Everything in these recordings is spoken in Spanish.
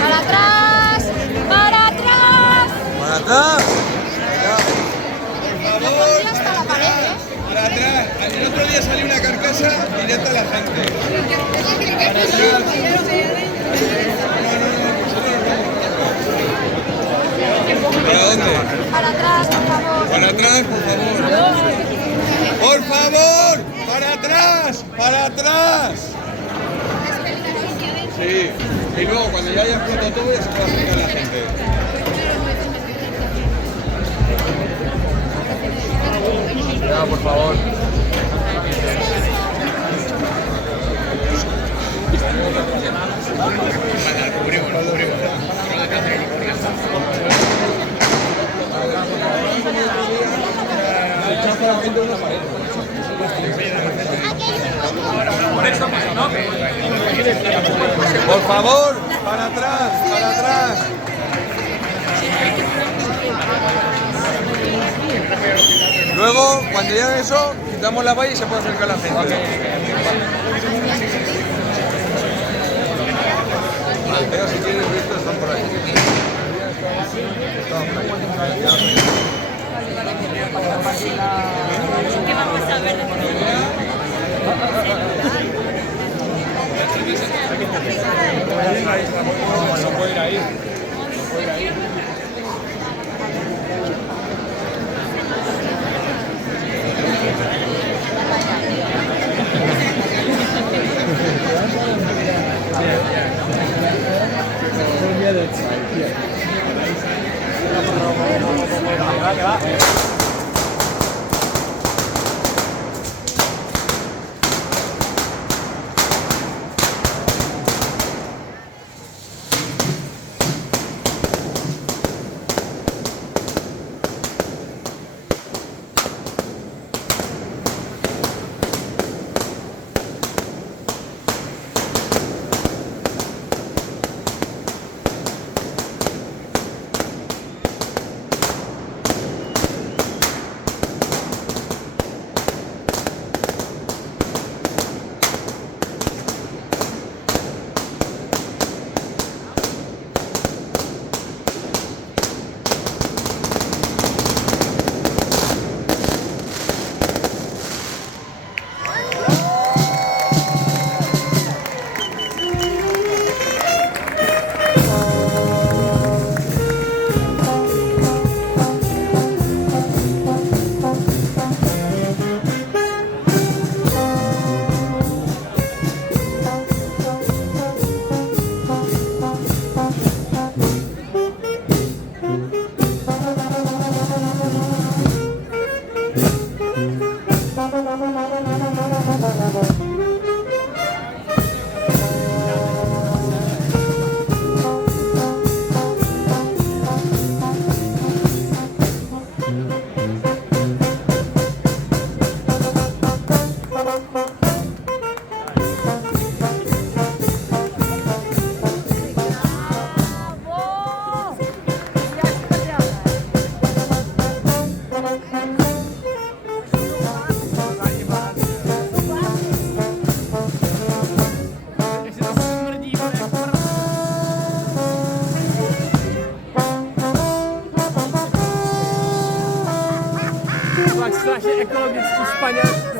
¡Para atrás! ¡Para atrás! ¡Para atrás! Por favor. Hasta la pared, ¿eh? Para atrás. El otro día salió una carcasa directa a la gente. ¿Para dónde? Para atrás, por favor. Para atrás, por favor. ¡Por favor! ¡Para atrás! ¡Para atrás! Sí. Y luego, cuando ya haya explotado todo, ya se puede acercar la gente. Ya, por favor. Por favor, para atrás, para atrás. Luego, cuando ya eso, quitamos la valla y se puede acercar la gente. Pero si quieres visto, están por ahí. ¿Qué vamos a ver? No puede ir ahí. Strašně ekologický španělský.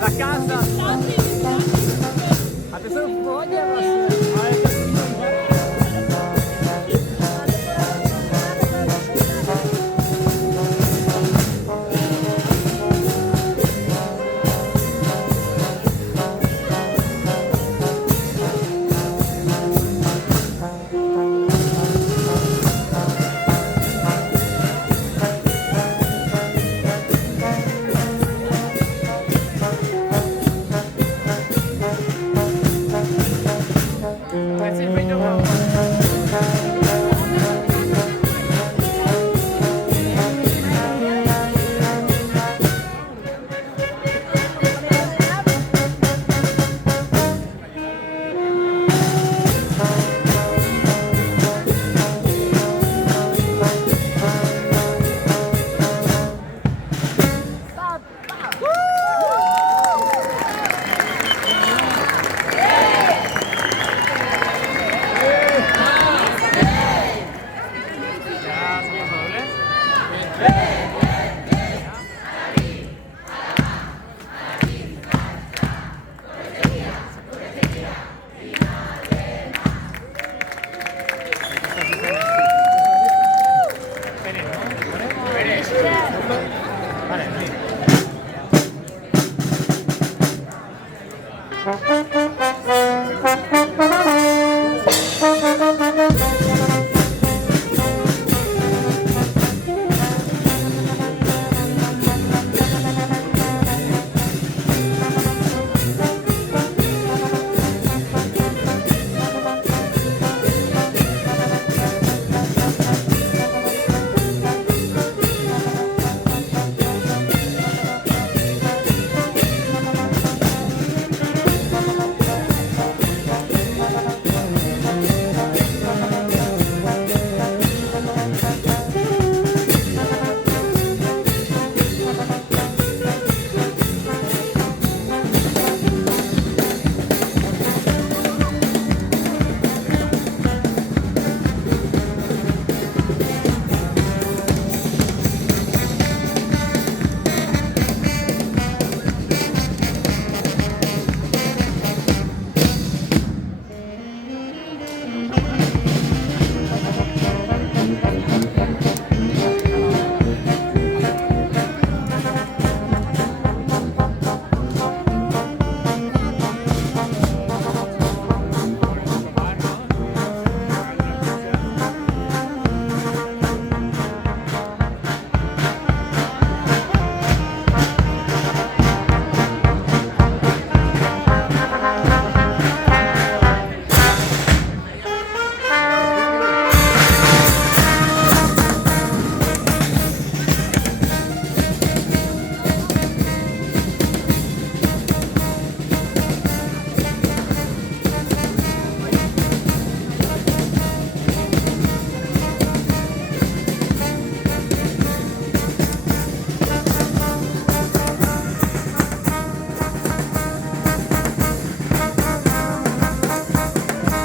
Zakázat. A ty jsou v pohodě vlastně. Ale to je Vai ser bem normal.